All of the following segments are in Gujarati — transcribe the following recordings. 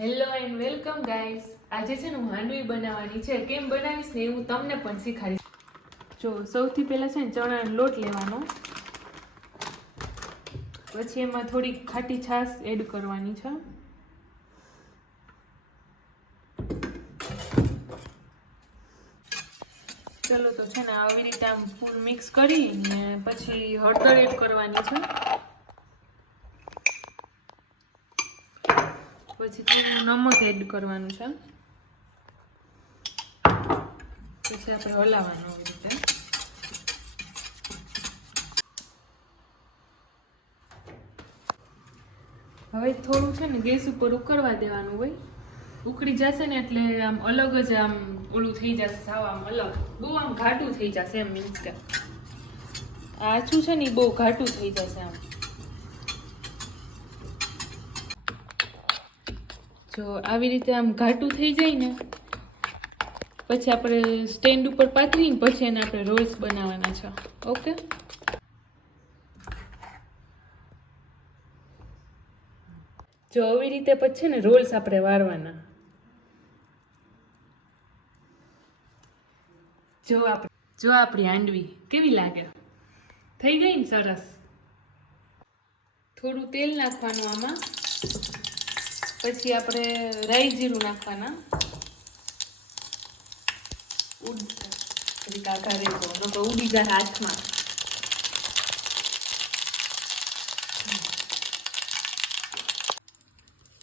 Hello and welcome guys. આજે છે ને હું હાંડવી બનાવવાની છે. કેમ બનાવીશ ને હું તમને પણ શીખાડીશ. જો સૌથી પહેલા છે ને ચણાનો લોટ લેવાનો, પછી એમાં થોડી ખાટી છાશ એડ કરવાની છે. ચલો તો છે ને આવી રીતે આમ ફૂલ મિક્સ કરીને પછી હળદર એડ કરવાની છે. પછી થોડું નમક એડ કરવાનું છે. પછી આપણે હલાવવાનું આવી રીતે. હવે થોડું છે ને ગેસ ઉપર ઉકળવા દેવાનું હોય. ઉકળી જશે ને એટલે આમ અલગ જ આમ ઓલું થઈ જશે, સાવ આમ અલગ, બહુ આમ ઘાટું થઈ જશે. એમ મીન્સ કે આછું છે ને બહુ ઘાટું થઈ જશે. આમ જો આવી રીતે આમ ઘાટું થઈ જાય ને પછી આપણે સ્ટેન્ડ ઉપર પાથરીને પછી એને આપણે રોલ્સ બનાવવાના છે. ઓકે, જો આવી રીતે પછી ને રોલ્સ આપણે વાળવાના. જો આપણી હાંડવી કેવી લાગે, થઈ ગઈ ને સરસ. થોડું તેલ નાખવાનું આમાં, પછી આપણે રાઈ જીરું નાખવાના. ઉડી જાય હાથમાં.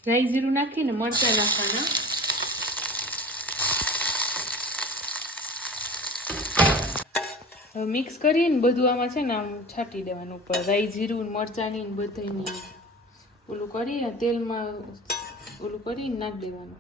રાઈ જીરું નાખીને મરચાં નાખવાના. હવે મિક્સ કરીને બધું આમાં છે ને આમ છાંટી દેવાનું ઉપર. રાઈ જીરું મરચાંની બધાની ઓલું કરી તેલમાં ઓલું કરીને નાખી દેવાનું.